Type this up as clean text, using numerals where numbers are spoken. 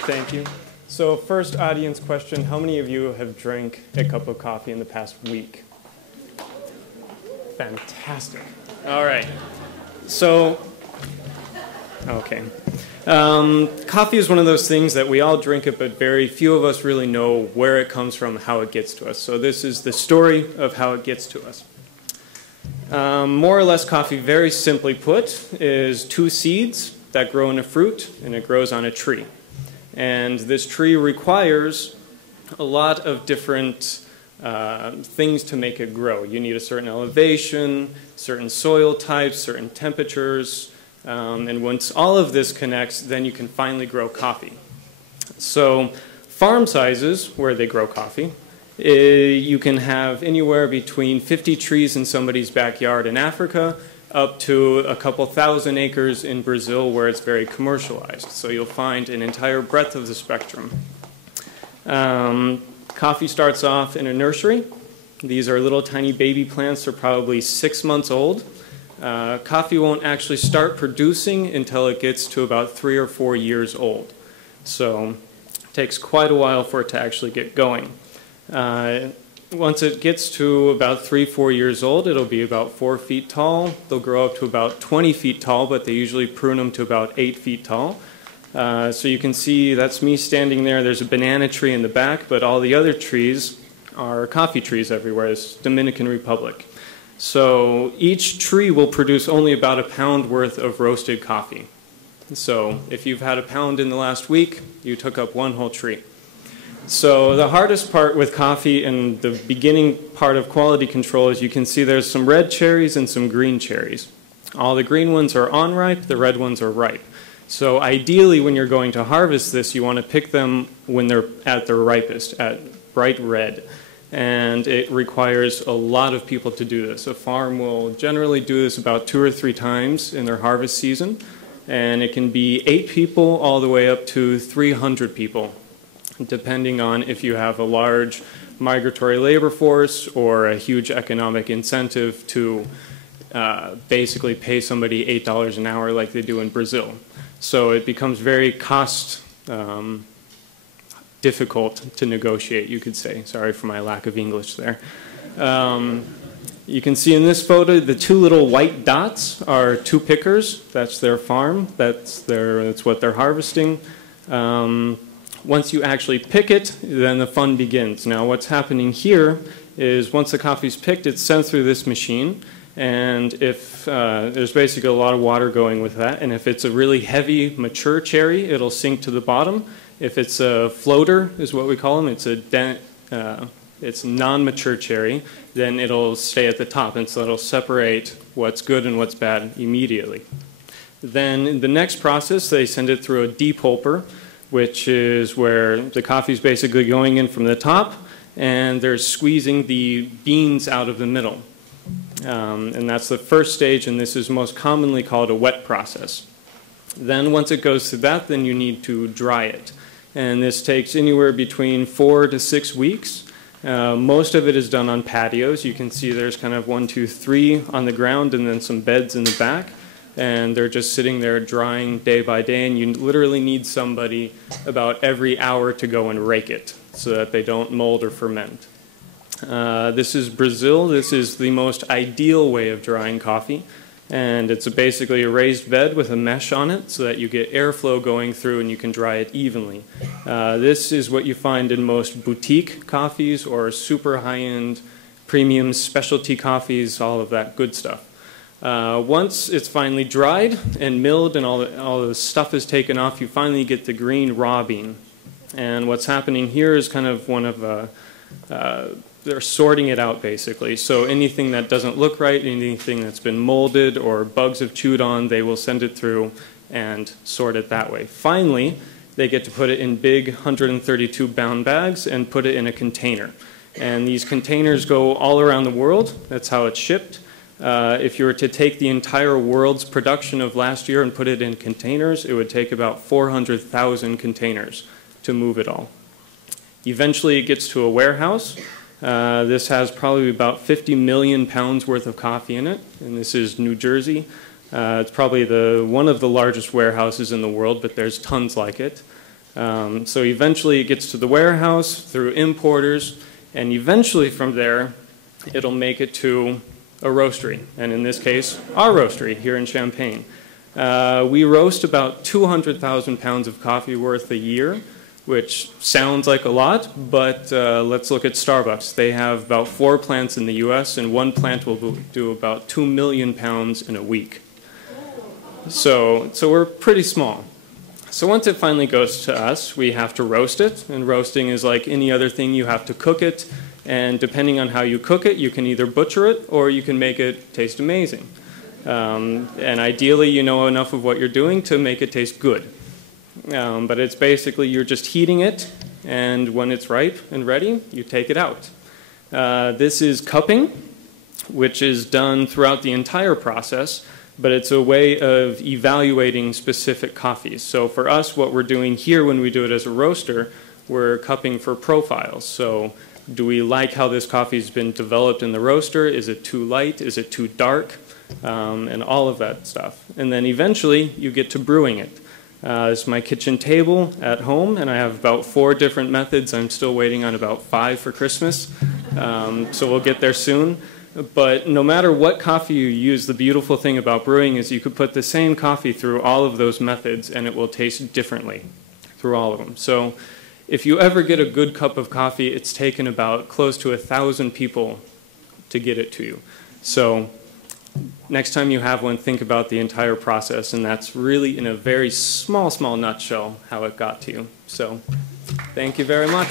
Thank you. So first audience question, how many of you have drank a cup of coffee in the past week? Fantastic. All right. So, okay. Coffee is one of those things that we all drink it, but very few of us really know where it comes from, how it gets to us. So this is the story of how it gets to us. More or less, coffee, very simply put, is two seeds that grow in a fruit, and it grows on a tree. And this tree requires a lot of different things to make it grow. You need a certain elevation, certain soil types, certain temperatures, and once all of this connects, then you can finally grow coffee. So farm sizes, where they grow coffee, you can have anywhere between 50 trees in somebody's backyard in Africa up to a couple thousand acres in Brazil where it's very commercialized. So you'll find an entire breadth of the spectrum. Coffee starts off in a nursery. These are little tiny baby plants. They're probably 6 months old. Coffee won't actually start producing until it gets to about 3 or 4 years old. So it takes quite a while for it to actually get going. Once it gets to about 3 or 4 years old, it'll be about 4 feet tall. They'll grow up to about 20 feet tall, but they usually prune them to about 8 feet tall. So you can see that's me standing there. There's a banana tree in the back, but all the other trees are coffee trees everywhere. It's Dominican Republic. So each tree will produce only about a pound worth of roasted coffee. So if you've had a pound in the last week, you took up one whole tree. So the hardest part with coffee and the beginning part of quality control is you can see there's some red cherries and some green cherries. All the green ones are unripe, the red ones are ripe. So ideally when you're going to harvest this, you want to pick them when they're at their ripest, at bright red. And it requires a lot of people to do this. A farm will generally do this about 2 or 3 times in their harvest season. And it can be 8 people all the way up to 300 people, depending on if you have a large migratory labor force or a huge economic incentive to basically pay somebody $8 an hour like they do in Brazil. So it becomes very cost difficult to negotiate, you could say. Sorry for my lack of English there. You can see in this photo the 2 little white dots are 2 pickers. That's their farm. That's what they're harvesting. Once you actually pick it, then the fun begins. Now what's happening here is once the coffee's picked, it's sent through this machine. And if there's basically a lot of water going with that, and if it's a really heavy, mature cherry, it'll sink to the bottom. If it's a floater, is what we call them, it's non-mature cherry, then it'll stay at the top, and so it'll separate what's good and what's bad immediately. Then in the next process, they send it through a depulper, which is where the coffee's basically going in from the top, and they're squeezing the beans out of the middle. And that's the first stage, and this is most commonly called a wet process. Then once it goes through that, then you need to dry it. And this takes anywhere between 4 to 6 weeks. Most of it is done on patios. You can see there's kind of 1, 2, 3 on the ground and then some beds in the back. And they're just sitting there drying day by day, and you literally need somebody about every hour to go and rake it so that they don't mold or ferment. This is Brazil. This is the most ideal way of drying coffee. And it's basically a raised bed with a mesh on it so that you get airflow going through and you can dry it evenly. This is what you find in most boutique coffees or super high-end premium specialty coffees, all of that good stuff. Once it's finally dried and milled and all the stuff is taken off, you finally get the green raw bean. And what's happening here is kind of one of they're sorting it out basically. So anything that doesn't look right, anything that's been molded or bugs have chewed on, they will send it through and sort it that way. Finally, they get to put it in big 132 pound bags and put it in a container. And these containers go all around the world. That's how it's shipped. If you were to take the entire world's production of last year and put it in containers, it would take about 400,000 containers to move it all. Eventually it gets to a warehouse. This has probably about 50 million pounds worth of coffee in it, and this is New Jersey. It's probably one of the largest warehouses in the world, but there's tons like it. So eventually it gets to the warehouse through importers, and eventually from there it'll make it to a roastery, and in this case, our roastery here in Champaign. We roast about 200,000 pounds of coffee worth a year, which sounds like a lot, but let's look at Starbucks. They have about 4 plants in the US, and one plant will do about 2 million pounds in a week. So we're pretty small. So once it finally goes to us, we have to roast it, and roasting is like any other thing. You have to cook it, and depending on how you cook it, you can either butcher it or you can make it taste amazing. And ideally, you know enough of what you're doing to make it taste good. But it's basically you're just heating it, and when it's ripe and ready, you take it out. This is cupping, which is done throughout the entire process, but it's a way of evaluating specific coffees. So for us, what we're doing here when we do it as a roaster, we're cupping for profiles. So do we like how this coffee's been developed in the roaster? Is it too light? Is it too dark? And all of that stuff. And then eventually, you get to brewing it. This is my kitchen table at home, and I have about 4 different methods. I'm still waiting on about 5 for Christmas, so we'll get there soon. But no matter what coffee you use, the beautiful thing about brewing is you could put the same coffee through all of those methods, and it will taste differently through all of them. So if you ever get a good cup of coffee, it's taken about close to 1,000 people to get it to you. So next time you have one, think about the entire process, and that's really in a very small, small nutshell how it got to you. So thank you very much.